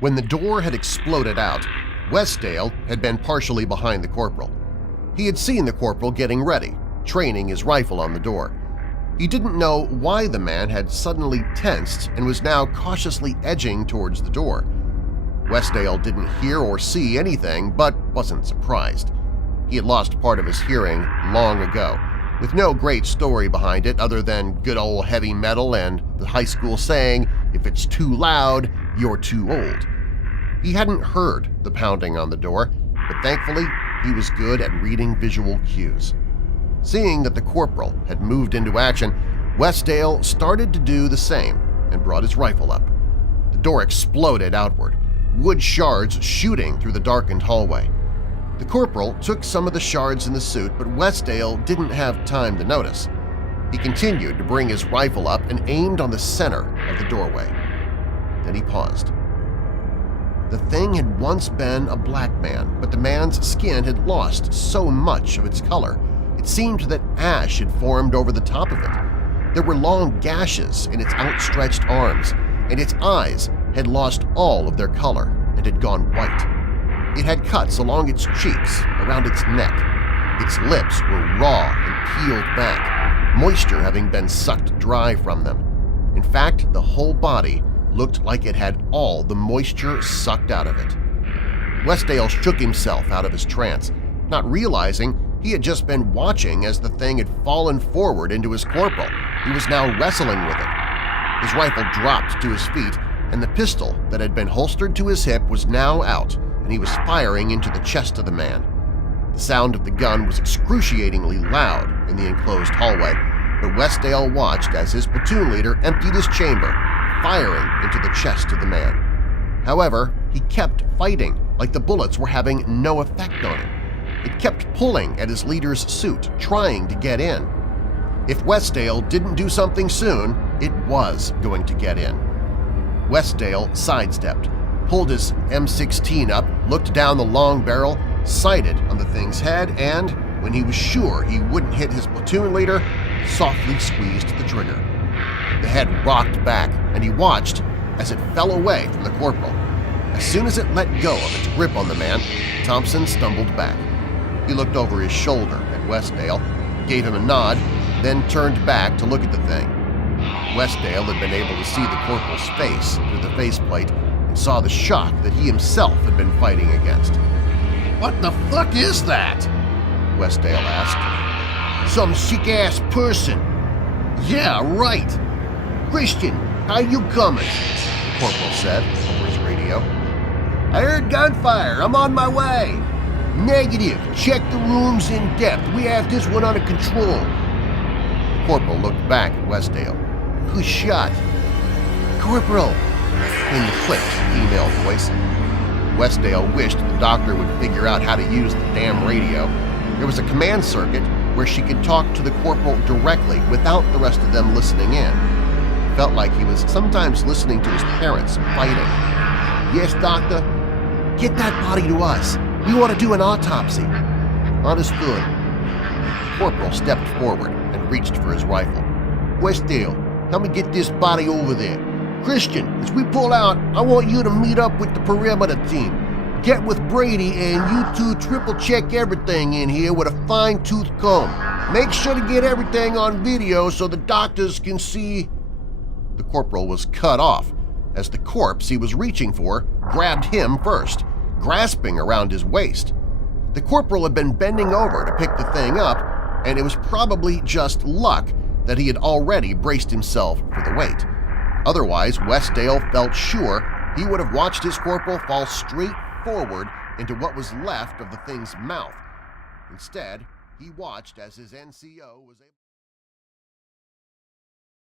When the door had exploded out, Westdale had been partially behind the corporal. He had seen the corporal getting ready, training his rifle on the door. He didn't know why the man had suddenly tensed and was now cautiously edging towards the door. Westdale didn't hear or see anything but wasn't surprised. He had lost part of his hearing long ago, with no great story behind it other than good old heavy metal and the high school saying, "If it's too loud, you're too old." He hadn't heard the pounding on the door, but thankfully he was good at reading visual cues. Seeing that the corporal had moved into action, Westdale started to do the same and brought his rifle up. The door exploded outward, wood shards shooting through the darkened hallway. The corporal took some of the shards in the suit, but Westdale didn't have time to notice. He continued to bring his rifle up and aimed on the center of the doorway. Then he paused. The thing had once been a black man, but the man's skin had lost so much of its color. It seemed that ash had formed over the top of it. There were long gashes in its outstretched arms, and its eyes had lost all of their color and had gone white. It had cuts along its cheeks, around its neck. Its lips were raw and peeled back, moisture having been sucked dry from them. In fact, the whole body looked like it had all the moisture sucked out of it. Westdale shook himself out of his trance, not realizing he had just been watching as the thing had fallen forward into his corporal. He was now wrestling with it. His rifle dropped to his feet, and the pistol that had been holstered to his hip was now out, and he was firing into the chest of the man. The sound of the gun was excruciatingly loud in the enclosed hallway, but Westdale watched as his platoon leader emptied his chamber, firing into the chest of the man. However, he kept fighting, like the bullets were having no effect on him. It kept pulling at his leader's suit, trying to get in. If Westdale didn't do something soon, it was going to get in. Westdale sidestepped, pulled his M16 up, looked down the long barrel, sighted on the thing's head, and, when he was sure he wouldn't hit his platoon leader, softly squeezed the trigger. The head rocked back, and he watched as it fell away from the corporal. As soon as it let go of its grip on the man, Thompson stumbled back. He looked over his shoulder at Westdale, gave him a nod, then turned back to look at the thing. Westdale had been able to see the corporal's face through the faceplate and saw the shock that he himself had been fighting against. "What the fuck is that?" Westdale asked. "Some sick-ass person." "Yeah, right. Christian, how you coming?" the corporal said over his radio. "I heard gunfire. I'm on my way." "Negative. Check the rooms in depth. We have this one under control." The corporal looked back at Westdale. "Who shot?" "Corporal," came the clipped female voice. Westdale wished the doctor would figure out how to use the damn radio. There was a command circuit where she could talk to the corporal directly without the rest of them listening in. It felt like he was sometimes listening to his parents fighting. "Yes, doctor." "Get that body to us. We want to do an autopsy." "Understood." The corporal stepped forward and reached for his rifle. "Westdale, help me get this body over there. Christian, as we pull out, I want you to meet up with the perimeter team. Get with Brady and you two triple-check everything in here with a fine-tooth comb. Make sure to get everything on video so the doctors can see." The corporal was cut off as the corpse he was reaching for grabbed him first, grasping around his waist. The corporal had been bending over to pick the thing up, and it was probably just luck that he had already braced himself for the weight. Otherwise, Westdale felt sure he would have watched his corporal fall straight forward into what was left of the thing's mouth. Instead, he watched as his NCO was able